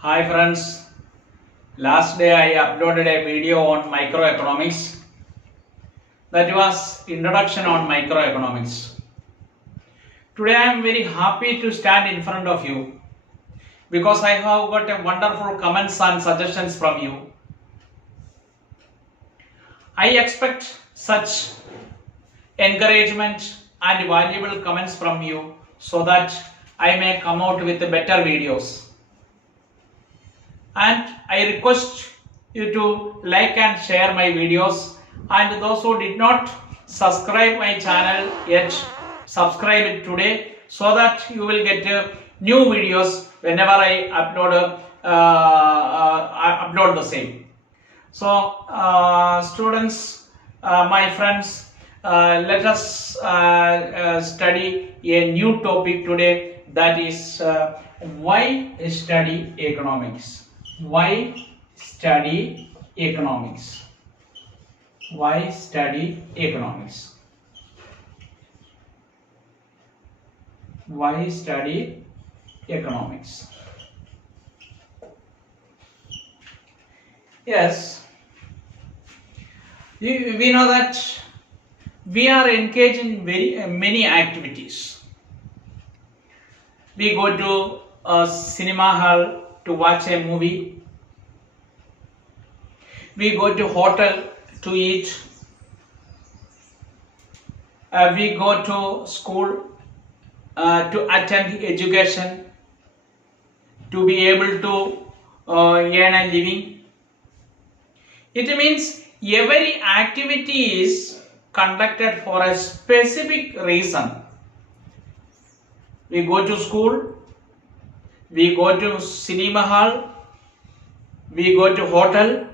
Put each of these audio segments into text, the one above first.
Hi friends, last day I uploaded a video on microeconomics. That was introduction on microeconomics. Today I am very happy to stand in front of you because I have got a wonderful comments and suggestions from you. I expect such encouragement and valuable comments from you so that I may come out with better videos. And I request you to like and share my videos, and those who did not subscribe my channel yet, subscribe it today so that you will get new videos whenever I upload the same. So students, my friends, let us study a new topic today, that is why study economics. Why study economics? Why study economics? Why study economics? Yes, we know that we are engaged in many activities. We go to a cinema hall to watch a movie. We go to hotel to eat. We go to school to attend education, to be able to earn a living. It means every activity is conducted for a specific reason. We go to school, we go to cinema hall, we go to hotel.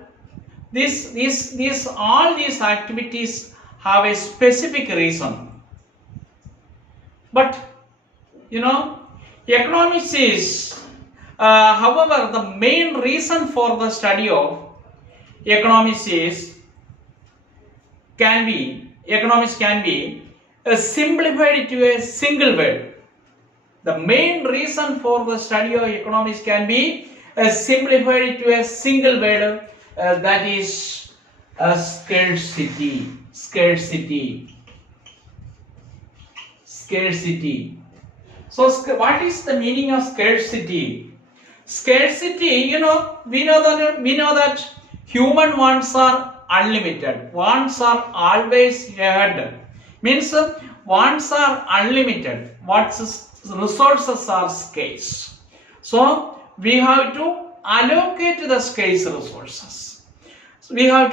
All these activities have a specific reason. But economics is, however, the main reason for the study of economics can be simplified to a single word. The main reason for the study of economics can be simplified to a single word, that is scarcity. So what is the meaning of scarcity? Scarcity, we know that human wants are unlimited. Wants are always had. Means wants are unlimited. Resources are scarce. So we have to allocate the scarce resources. Why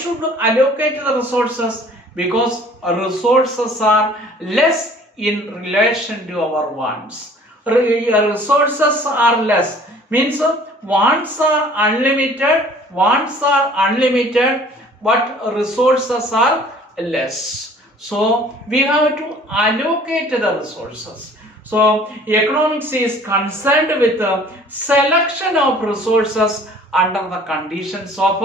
should we allocate the resources? Because resources are less in relation to our wants. Resources are less means wants are unlimited, but resources are less. So we have to allocate the resources. So economics is concerned with the selection of resources under the conditions of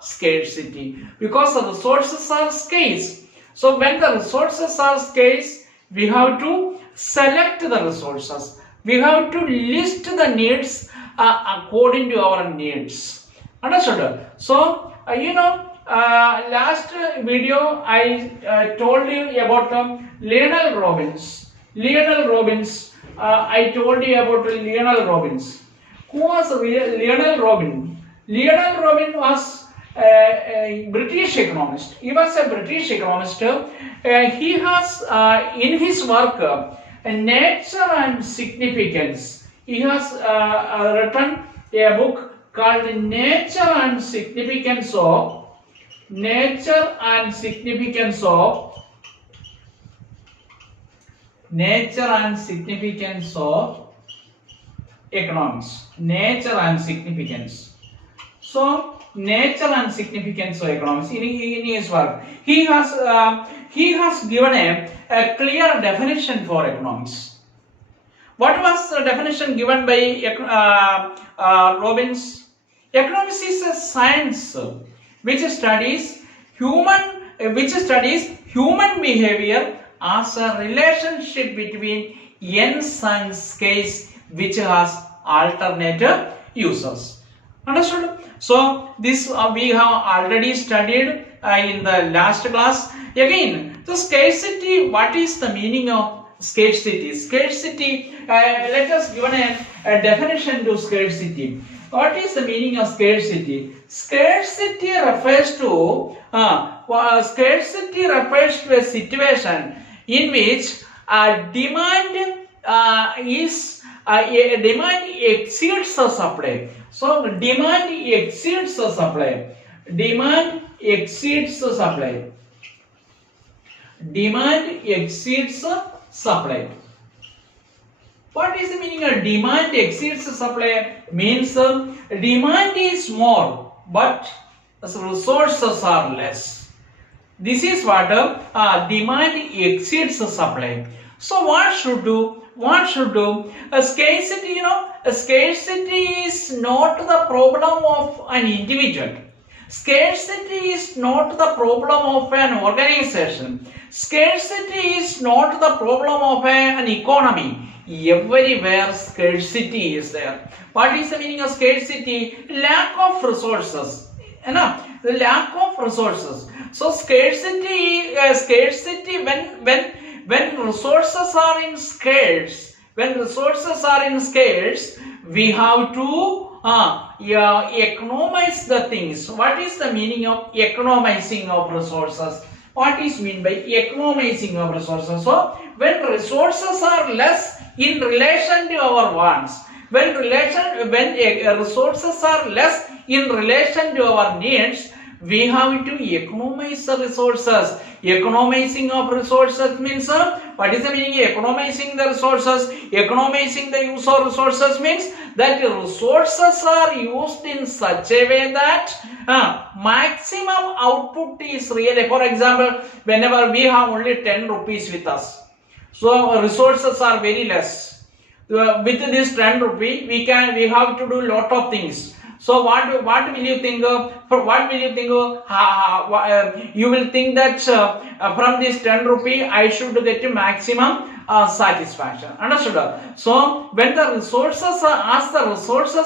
scarcity, because the resources are scarce. So when the resources are scarce, we have to select the resources. We have to list the needs according to our needs. Understood? So last video I told you about Lionel Robbins. I told you about Lionel Robbins. Who was Lionel Robbins? Lionel Robbins was a British economist. He was a British economist. He has in his work Nature and Significance. He has written a book called Nature and Significance of economics. Nature and significance. So nature and significance of economics. In his work, he has given a clear definition for economics. What was the definition given by Robbins? Economics is a science which studies human behavior as a relationship between n case which has alternate uses. Understood? So this we have already studied in the last class. Again, the scarcity. What is the meaning of scarcity? Scarcity. Let us give a definition to scarcity. What is the meaning of scarcity? Scarcity refers to a situation in which demand demand exceeds the supply. So demand exceeds the supply. Demand exceeds the supply. Demand exceeds the supply. What is the meaning of demand exceeds the supply? Means demand is more, but resources are less. This is what demand exceeds the supply. So what should do? What should do? A scarcity, a scarcity is not the problem of an individual. Scarcity is not the problem of an organization. Scarcity is not the problem of an economy. Everywhere scarcity is there. What is the meaning of scarcity? Lack of resources. The lack of resources. So scarcity when resources are in scarce, we have to economize the things. What is the meaning of economizing of resources? What is meant by economizing of resources? So when resources are less in relation to our wants, when resources are less in relation to our needs, we have to economize the resources. Economizing of resources means what is the meaning of economizing the resources? Economizing the use of resources means that resources are used in such a way that maximum output is really. For example, whenever we have only 10 rupees with us, so resources are very less. With this 10 rupee, we have to do lot of things. So what will you think? You will think that from this 10 rupee I should get maximum satisfaction. Understood? So when the resources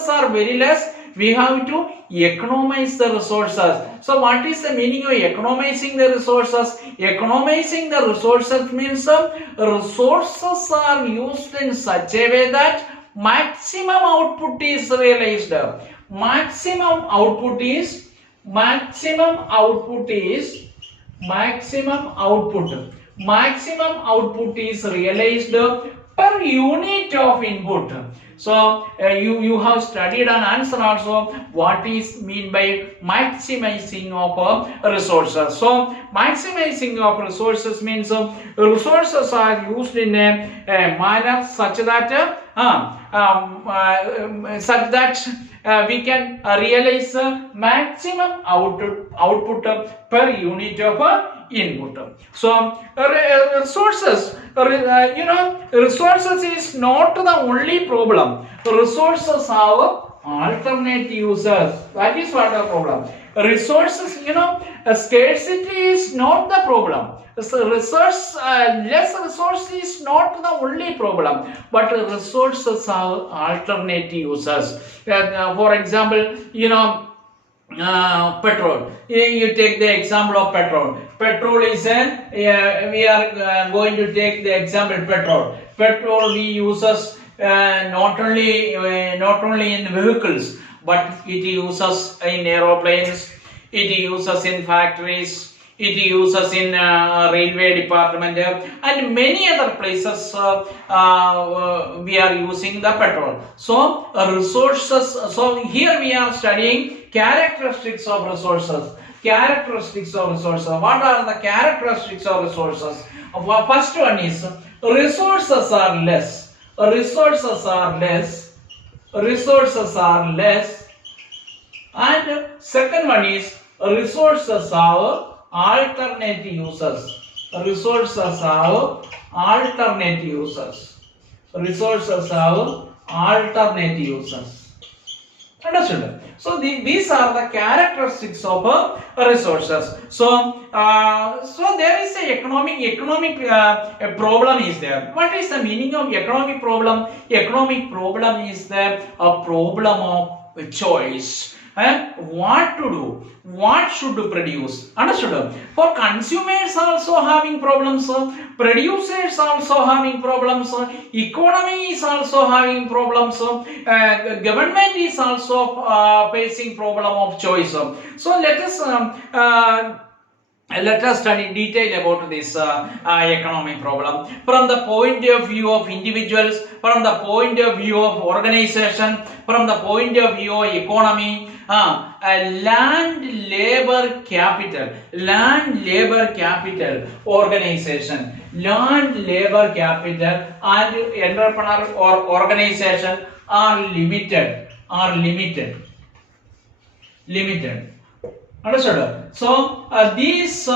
are very less, we have to economize the resources. So what is the meaning of economizing the resources? Economizing the resources means resources are used in such a way that maximum output is realized. Maximum output is realized per unit of input. So you have studied an answer also what is mean by maximizing of resources. So maximizing of resources means resources are used in a manner such that we can realize maximum output per unit of input. So resources, resources is not the only problem. Resources have alternate uses. That is what the problem. Resources, scarcity is not the problem. So less resource is not the only problem, but resources have alternate uses. For example, petrol. You take the example of petrol. Petrol is we are going to take the example petrol. Petrol we uses not only in vehicles, but it uses in aeroplanes, it uses in factories, it uses in railway department and many other places we are using the petrol. So resources, so here we are studying characteristics of resources. Characteristics of resources. What are the characteristics of resources? First one is resources are less. Resources are less. Resources are less. And second one is resources have alternate uses. Resources have alternate uses. Resources have alternate uses. Understood? So these are the characteristics of resources. So there is a economic problem is there. What is the meaning of economic problem? Economic problem is a problem of choice. What to do, what should produce. Understood? For consumers also having problems, producers also having problems, economy is also having problems, government is also facing problem of choice. So let us study detail about this economic problem from the point of view of individuals, from the point of view of organization, from the point of view of economy. Land labor capital organization, land labor capital and entrepreneur or organization are limited. Understood? So these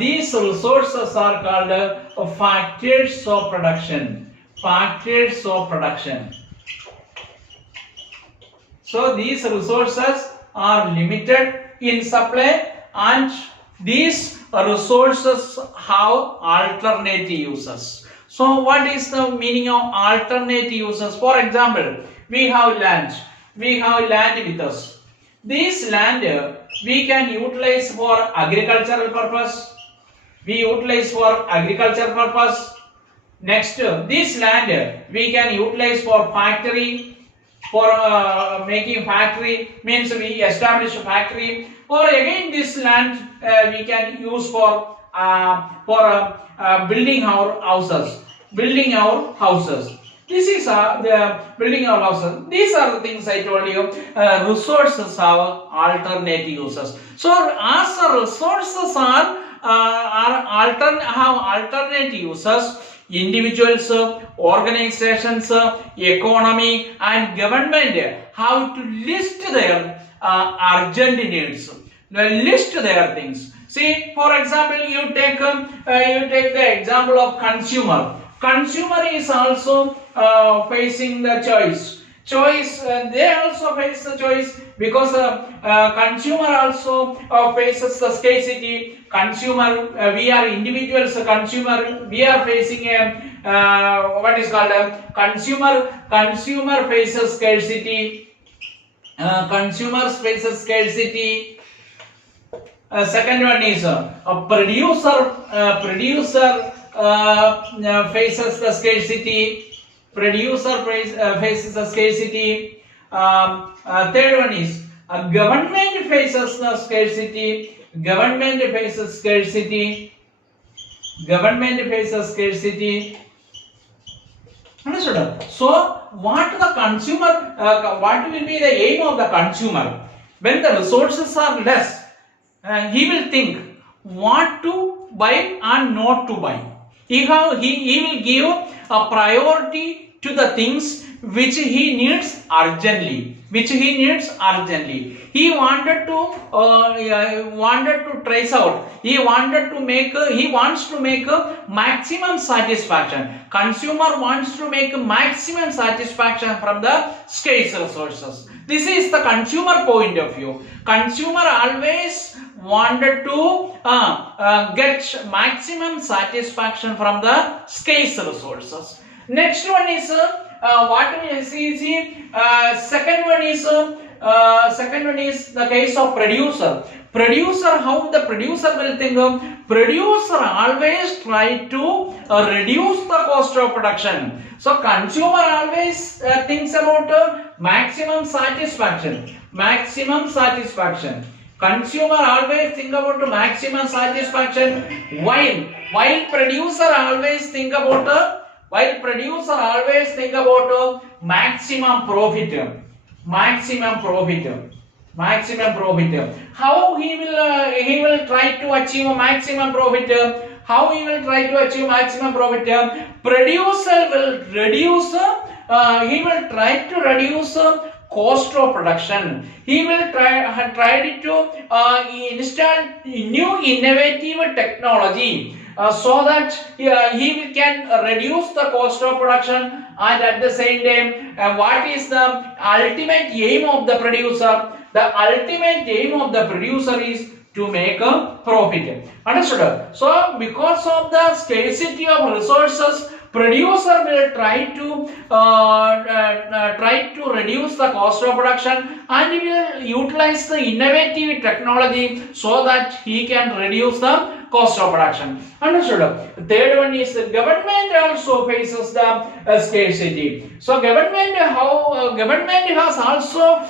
resources are called factors of production. So these resources are limited in supply, and these resources have alternate uses. So what is the meaning of alternate uses? For example, we have land with us. This land we can utilize for agricultural purpose. Next, this land we can utilize for factory. For making factory, means we establish a factory, or again this land we can use for building our houses. This is the building our houses. These are the things I told you. Resources have alternate uses. So as the resources have alternate uses, individuals, organizations, economy and government have to list their urgent needs. List their things. See, for example, you take the example of consumer. Consumer is also facing the choice. They also face the choice because consumer also faces the scarcity. Consumer, we are individuals. Consumer, we are facing a what is called a consumer faces scarcity. Consumers faces scarcity. Second one is a producer faces the scarcity. Faces the scarcity. Third one is government faces the scarcity. Government faces scarcity. Understood? So, what the consumer? What will be the aim of the consumer? When the resources are less, he will think what to buy and not to buy. He will give a priority to the things which he needs urgently. He wanted to trace out. He wants to make a maximum satisfaction. Consumer wants to make a maximum satisfaction from the scarce resources. This is the consumer point of view. Consumer always wanted to get maximum satisfaction from the scarce resources. Next one is what we see. Second one is the case of producer. How the producer will think of? Producer always try to reduce the cost of production. So consumer always thinks about maximum satisfaction. Consumer always think about maximum satisfaction, while producer always think about maximum profit. How he will try to achieve maximum profit? Producer will reduce. He will try to reduce cost of production. He will try to install new innovative technology so that he can reduce the cost of production, and at the same time, what is the ultimate aim of the producer? The ultimate aim of the producer is to make a profit. Understood? So because of the scarcity of resources, producer will try to reduce the cost of production, and he will utilize the innovative technology so that he can reduce the cost of production. Understood? The third one is the government also faces the scarcity. So government has also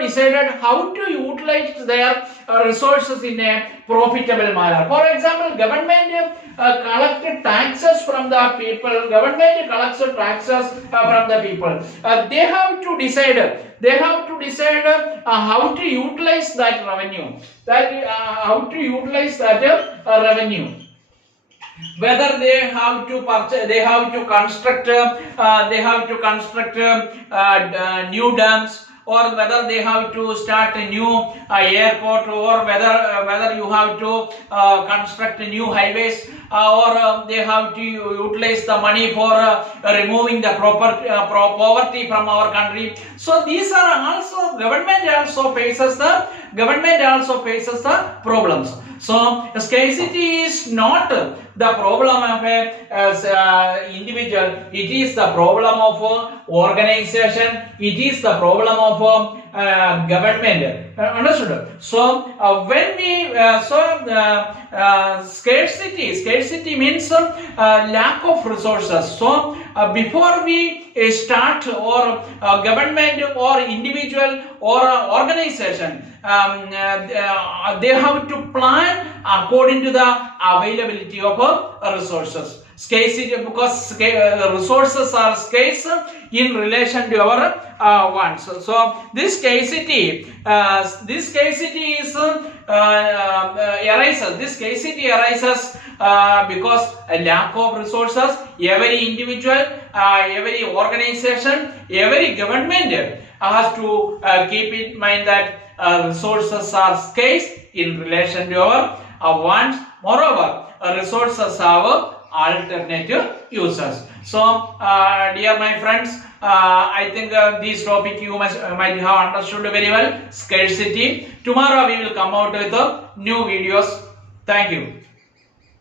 decided how to utilize their resources in a profitable manner. For example, government collected taxes from the people. Government collects taxes from the people. They have to decide how to utilize that revenue. Whether they have to purchase, they have to construct new dams, or whether they have to start a new airport, or whether you have to construct new highways, or they have to utilize the money for removing the poverty from our country. So these are also government also faces the problems. So scarcity is not the problem of a individual. It is the problem of organization. It is the problem of government. Understood? So when we scarcity means lack of resources. So before we start, or government or individual or organization, they have to plan according to the availability of resources. Scarcity, because resources are scarce in relation to our wants. So this scarcity is arises. This scarcity arises because a lack of resources. Every individual, every organization, every government has to keep in mind that resources are scarce in relation to our wants. Moreover, resources have alternative uses. So, dear my friends, I think this topic you might have understood very well. Scarcity. Tomorrow we will come out with new videos. Thank you.